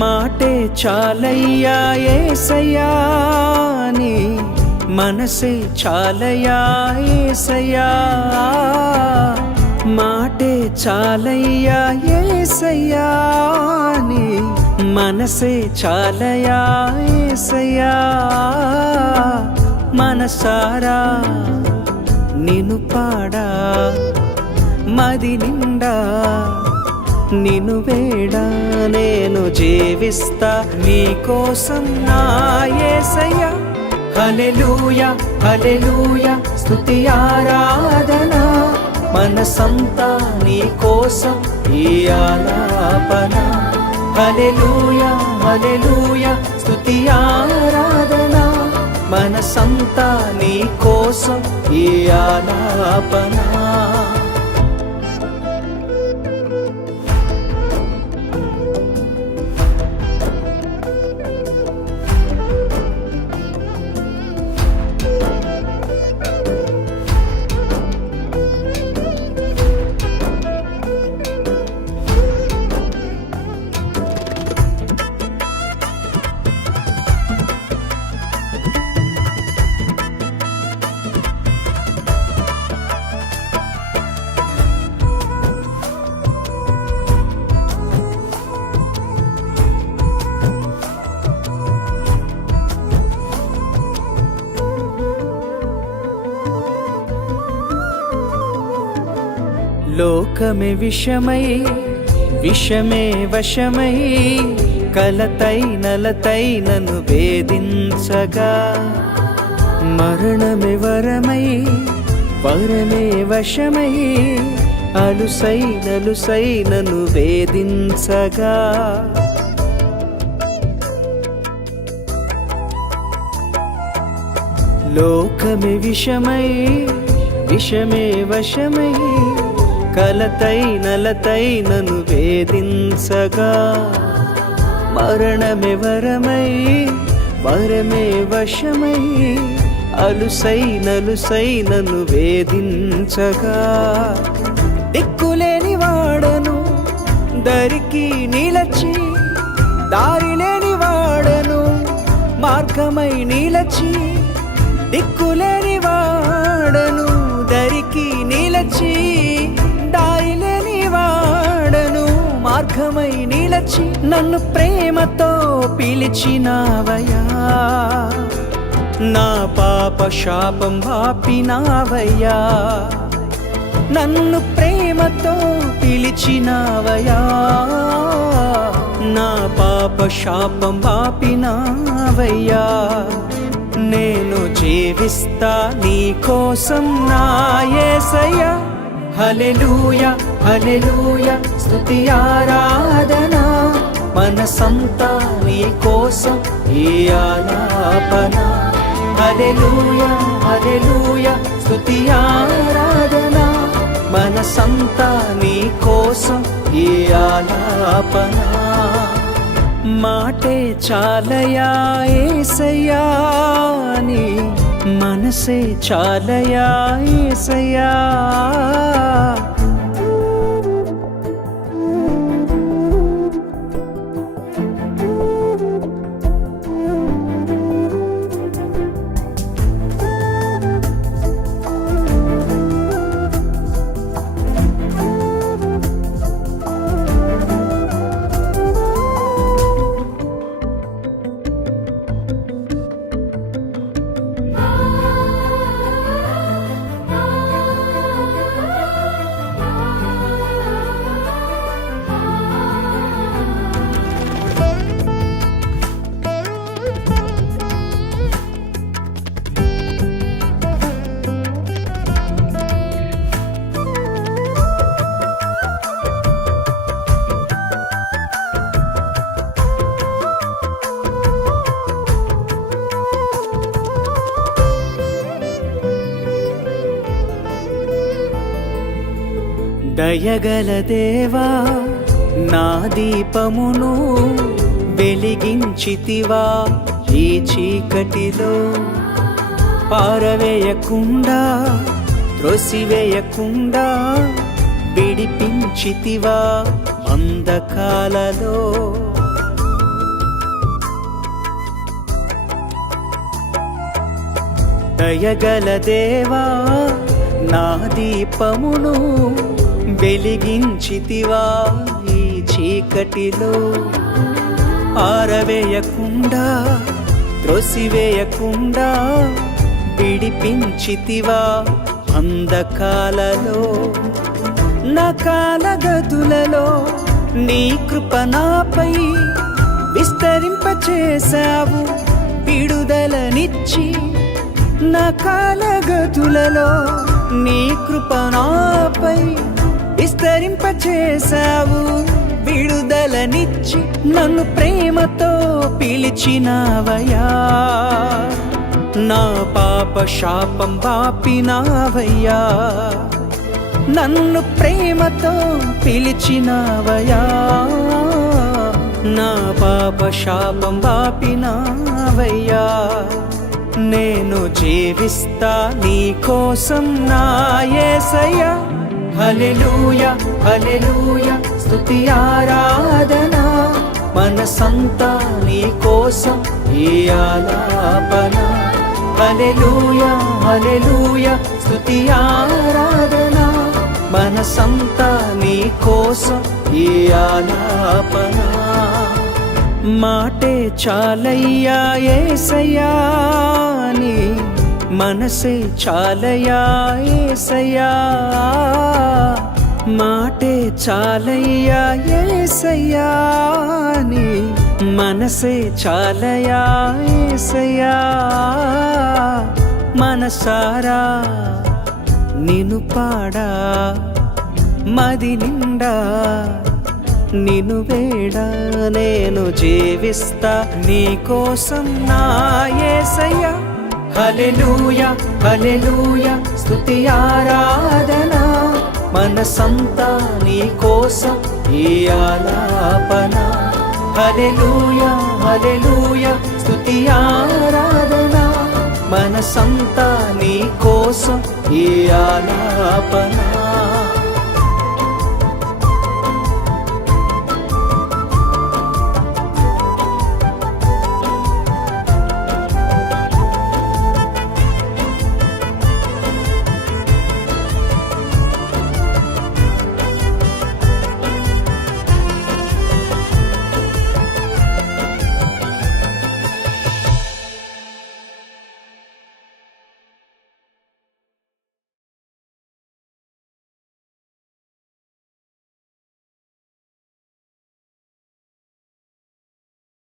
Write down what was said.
మాటే చాలయ్యా యేసయ్యా నీ మనసే చాలయ్యా యేసయ్యా మాటే చాలయ్యా యేసయ్యా నీ మనసే చాలయ్యా యేసయ్యా మనసారా నిన్ను పాడా మది నిండా నిన్ను వేడా నేను జీవిస్తా నీకోసం నా యేసయ్యా హల్లెలూయా హల్లెలూయా స్తుతి ఆరాధన మనసంతా నీకోసం ఈ ఆలాపన హల్లెలూయా హల్లెలూయా స్తుతి ఆరాధన మనసంతా నీకోసం ఈ ఆలాపన లోకమే విషమై విషమే వశమై కలతై నలతై నన్ను వేధించగా మరణమే వరమై వరమే వశమై అలుసై నలుసై నన్ను వేధించగా లోకమే విషమై విషమే వశమై కలతై నలతై నన్ను వేధించగా మరణమే వరమై వరమే వశమై అలుసై నలుసై నన్ను వేధించగా దిక్కులేని వాడను దరికి నిలచి దారిలేని వాడను మార్గమై నిలచి దిక్కులేని వాడను దరికి నిలచి దారిలేని వాడను మార్గమై నిలచి నన్ను ప్రేమతో పిలిచినావయ్యా నా పాప శాపం వాపినావయ్యా నన్ను ప్రేమతో పిలిచినావయ్యా నా పాప శాపం వాపినావయ్యా నేను జీవిస్తా నీకోసం నా యేసయ్యా హల్లెలూయా హల్లెలూయా స్తుతి ఆరాధన మనసంతా నీకోసం ఈ ఆలాపన హల్లెలూయా హల్లెలూయా స్తుతి ఆరాధన మనసంతా నీకోసం ఈ ఆలాపన మాటే చాలయ్యా యేసయ్యా నీ మనసే చాలయ్యా యేసయ్యా దయగల దేవా నా దీపమును వెలిగించితివా ఈ చీకటిలో పారవేయకుండా త్రోసివేయకుండా విడిపించితివా అంధకాలలో దయగల దేవా నా దీపమును వెలిగించితివా ఈ చీకటిలో ఆరవేయకుండా త్రోసివేయకుండా విడిపించితివా అంధకాలలో నా కాలగతులలో నీ కృప నాపై విస్తరింపచేశావు విడుదలనిచ్చి నా కాలగతులలో నీ కృప నాపై విస్తరింపచేశావు విడుదలనిచ్చి నన్ను ప్రేమతో పిలిచినావయ్యా నా పాప శాపం బాపినావయ్యా నన్ను ప్రేమతో పిలిచినావయ్యా నా పాప శాపం బాపినావయ్యా నేను జీవిస్తా నీ కోసం నా యేసయ్యా హల్లెలూయా హల్లెలూయా స్తుతి ఆరాధన మనసంతా నీ కోసం ఈ ఆలాపన హల్లెలూయా హల్లెలూయా స్తుతి ఆరాధన మనసంతా నీ కోసం ఈ ఆలాపన మాటే చాలయ్యా యేసయ్యా నీ మనసే చాలయ్యా యేసయ్యా మాటే చాలయ్యా యేసయ్యా నీ మనసే చాలయ్యా యేసయ్యా మనసారా నిన్ను పాడా మది నిండా నిన్ను వేడా నేను జీవిస్తా నీ కోసం నా యేసయ్యా హల్లెలూయా హల్లెలూయా స్తుతి ఆరాధన మనసంతా నీ కోసం ఈ ఆలాపన హల్లెలూయా హల్లెలూయా స్తుతి ఆరాధన మనసంతా నీ కోసం ఈ ఆలాపన